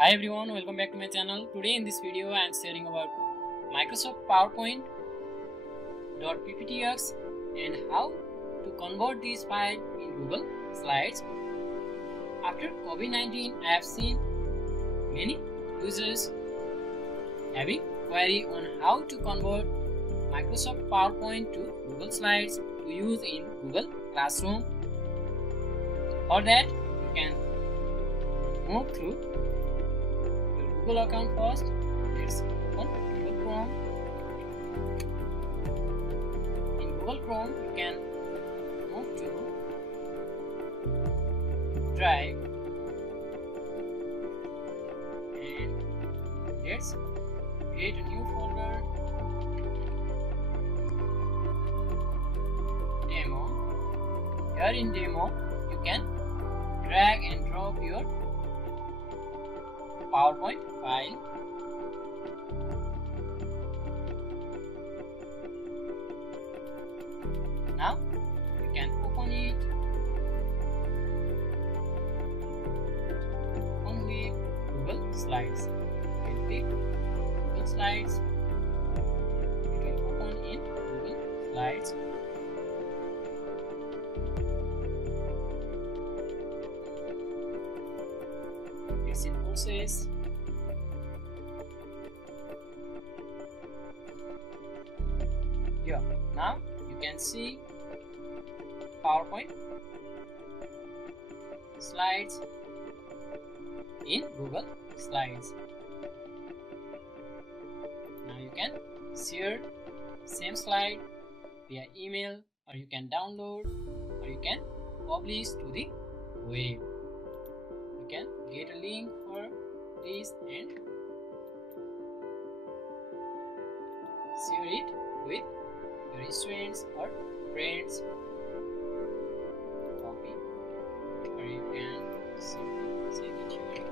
Hi everyone, welcome back to my channel. Today in this video I am sharing about Microsoft PowerPoint .pptx and how to convert this file in Google Slides. After COVID-19, I have seen many users having query on how to convert Microsoft PowerPoint to Google Slides to use in Google Classroom. For that, you can move through Google account first. Let's open Google Chrome. In Google Chrome, you can move to Drive and let's create a new folder. Demo. Here in Demo, you can drag and drop your PowerPoint file. Now you can open it. Open with Google Slides. You can click Google Slides. It will open in Google Slides. It's in process. Yeah, now you can see PowerPoint slides in Google Slides. Now you can share same slide via email, or you can download, or you can publish to the web. You can get a link for this and share it with your students or friends. Copy, or you can simply save it here.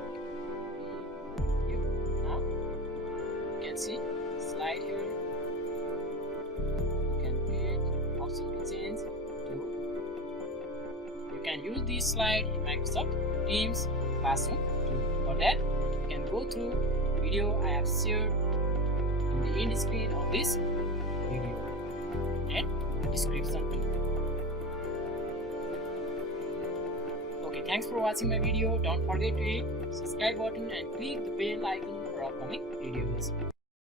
Now you can see slide here. You can create option to change to. You can use this slide in Microsoft Teams Classroom too. For that, you can go through video I have shared in the end screen of this video and description too. Okay, thanks for watching my video. Don't forget to hit subscribe button and click the bell icon for upcoming videos.